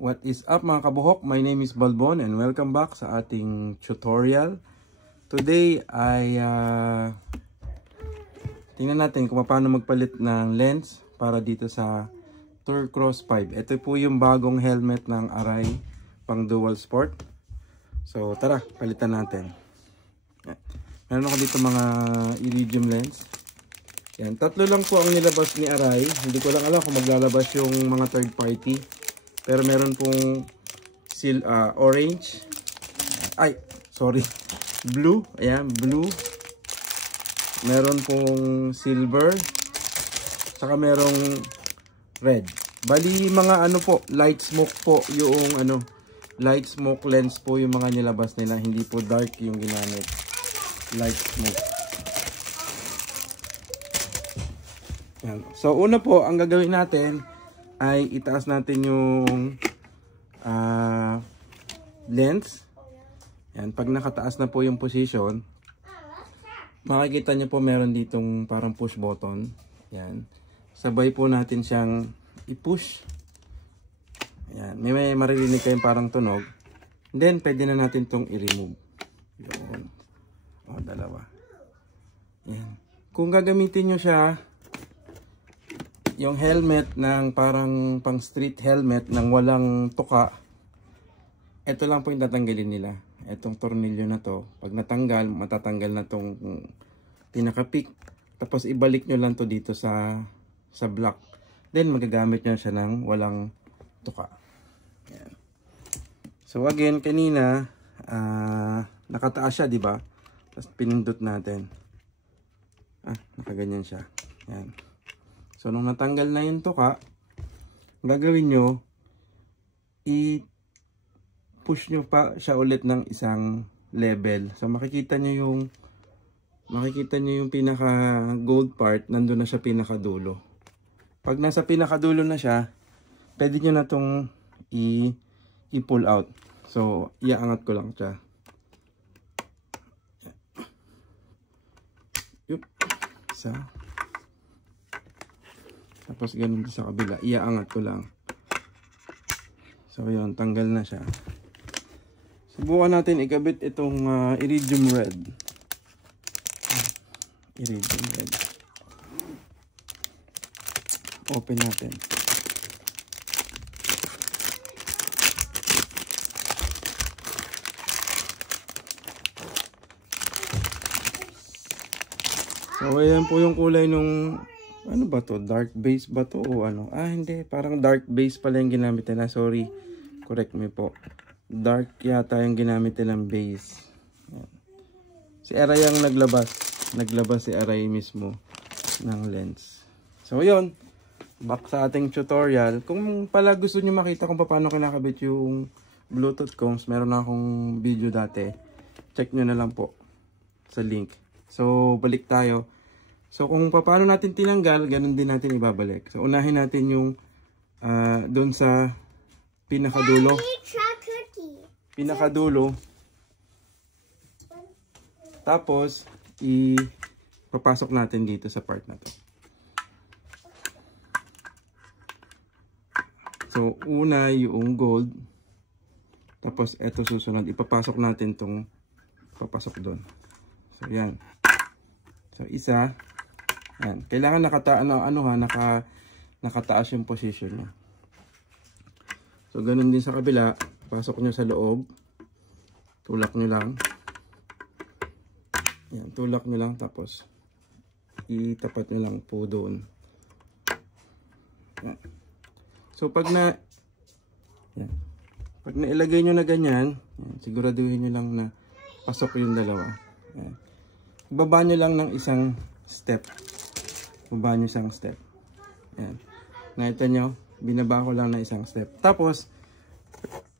What is up mga kabuhok? My name is Balbon and welcome back sa ating tutorial. Today ay tingnan natin kung paano magpalit ng lens para dito sa Tourcross 5. Ito po yung bagong helmet ng Arai pang dual sport. So tara, palitan natin. Meron ako dito mga iridium lens. Yan, tatlo lang po ang nilabas ni Arai. Hindi ko lang alam kung maglalabas yung mga third party. Pero meron pong orange. Ay, sorry. Blue. Ayan, blue. Meron pong silver. Saka merong red. Bali mga ano po, light smoke po yung ano, light smoke lens po yung mga nilabas nila. Hindi po dark yung ginamit. Light smoke. Yan. So una po, ang gagawin natin ay itaas natin yung lens. Yan. Pag nakataas na po yung position, makikita nyo po meron ditong parang push button. Yan. Sabay po natin siyang i-push. Yan. May maririnig kayong parang tunog. Then, pwede na natin itong i-remove. Yun. O, dalawa. Yan. Kung gagamitin nyo siya, yung helmet ng parang pang street helmet ng walang tuka, ito lang po yung tatanggalin nila. Itong tornilyo na to, pag natanggal, matatanggal na tong pinaka-pick. Tapos ibalik nyo lang to dito sa block. Then magagamit nyo siya ng walang tuka. Yan. So again, kanina nakataas siya, di ba? Tapos pinindot natin. Nakaganyan siya. Yan. So, nung natanggal na yung tuka, gagawin nyo, i-push nyo pa siya ulit ng isang level. So, makikita nyo yung pinaka gold part, nandun na siya pinakadulo. Pag nasa pinakadulo na siya, pwede nyo na itong i-pull out. So, iaangat ko lang siya. Yup. Isa. Tapos ganun sa kabila, iaangat ko lang. So yun, tanggal na siya. Subukan natin ikabit itong iridium red. Iridium red. Open natin. So ayan po yung kulay nung ano ba to? Dark base ba to o ano? Hindi. Parang dark base pala yung ginamit nila. Sorry. Correct me po. Dark yata yung ginamit nilang base. Si Arai ang naglabas. Naglabas si Arai mismo ng lens. So, yun. Back sa ating tutorial. Kung pala gusto nyo makita kung paano kinakabit yung Bluetooth combs, meron na akong video dati. Check nyo na lang po sa link. So, balik tayo. So, kung paano natin tinanggal, ganun din natin ibabalik. So, unahin natin yung doon sa pinakadulo. Pinakadulo. Tapos, ipapasok natin dito sa part na to. So, una yung gold. Tapos, eto susunod. Ipapasok natin tong papasok doon. So, yan. So, isa. Yan. Kailangan nakataas yung position niya. So, ganun din sa kabila. Pasok nyo sa loob. Tulak nyo lang. Yan. Tulak nyo lang. Tapos, itapat nyo lang po doon. Yan. So, pag nailagay nyo na ganyan, yan, siguraduhin nyo lang na pasok yung dalawa. Yan. Baba nyo lang ng isang step. Baba nyo isang step. Ayan. Nakita nyo, binaba ko lang na isang step. Tapos,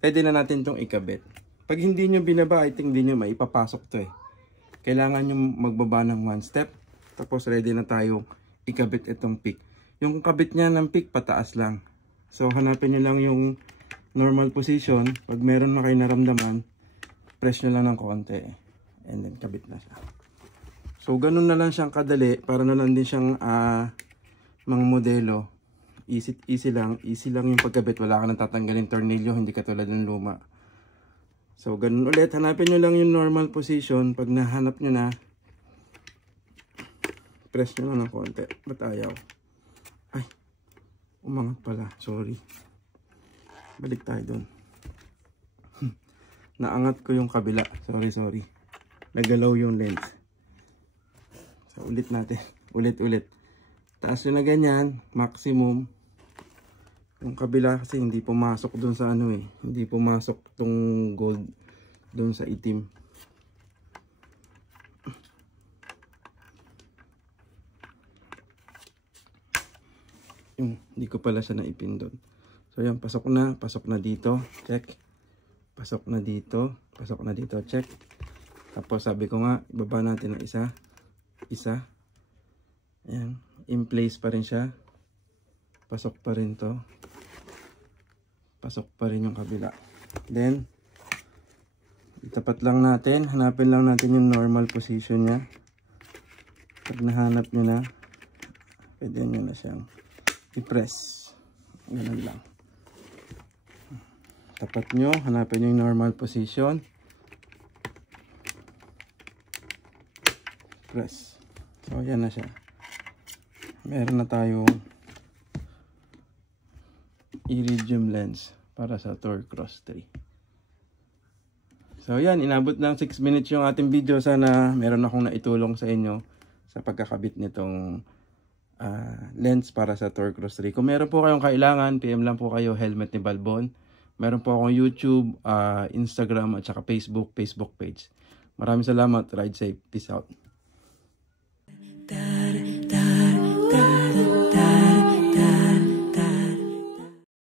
pwede na natin itong ikabit. Pag hindi nyo binaba, I think hindi nyo maipapasok to eh. Kailangan nyo magbaba ng one step. Tapos, ready na tayo ikabit itong pick. Yung kabit niya ng pick, pataas lang. So, hanapin nyo lang yung normal position. Pag meron na kayo naramdaman, press nyo lang ng konti. And then, kabit na siya. So, ganun na lang siyang kadali para na lang din siyang mga modelo Easy lang yung pagkabit. Wala ka nang tatanggalin tornilyo, hindi katulad ng luma. So, ganun ulit. Hanapin nyo lang yung normal position. Pag nahanap nyo na, press nyo lang ng konti. Ba't ayaw? Ay, umangat pala. Sorry. Balik tayo dun. Naangat ko yung kabila. Sorry. Nagalaw yung lens. So, ulit natin. Ulit. Taas nyo na ganyan. Maximum. Yung kabila kasi hindi pumasok dun sa ano eh. Hindi pumasok tong gold dun sa itim. Hindi ko pala siya naipindot. So yan, pasok na dito. Check. Pasok na dito. Check. Tapos sabi ko nga, ibaba natin ng isa. Ayan. In place pa rin siya. Pasok pa rin to. Pasok pa rin yung kabila. Then, itapat lang natin. Hanapin lang natin yung normal position niya. Pag nahanap nyo na, pwede nyo na siyang i-press. Ganun lang. Tapat nyo. Hanapin nyo yung normal position. Press. So, yan na siya. Meron na tayong iridium lens para sa Torcross 3. So yan, inabot ng 6 minutes yung ating video. Sana meron akong naitulong sa inyo sa pagkakabit nitong lens para sa Torcross 3. Kung meron po kayong kailangan, PM lang po kayo, Helmet ni Balbon. Meron po akong YouTube, Instagram at saka Facebook page. Maraming salamat. Ride safe. Peace out.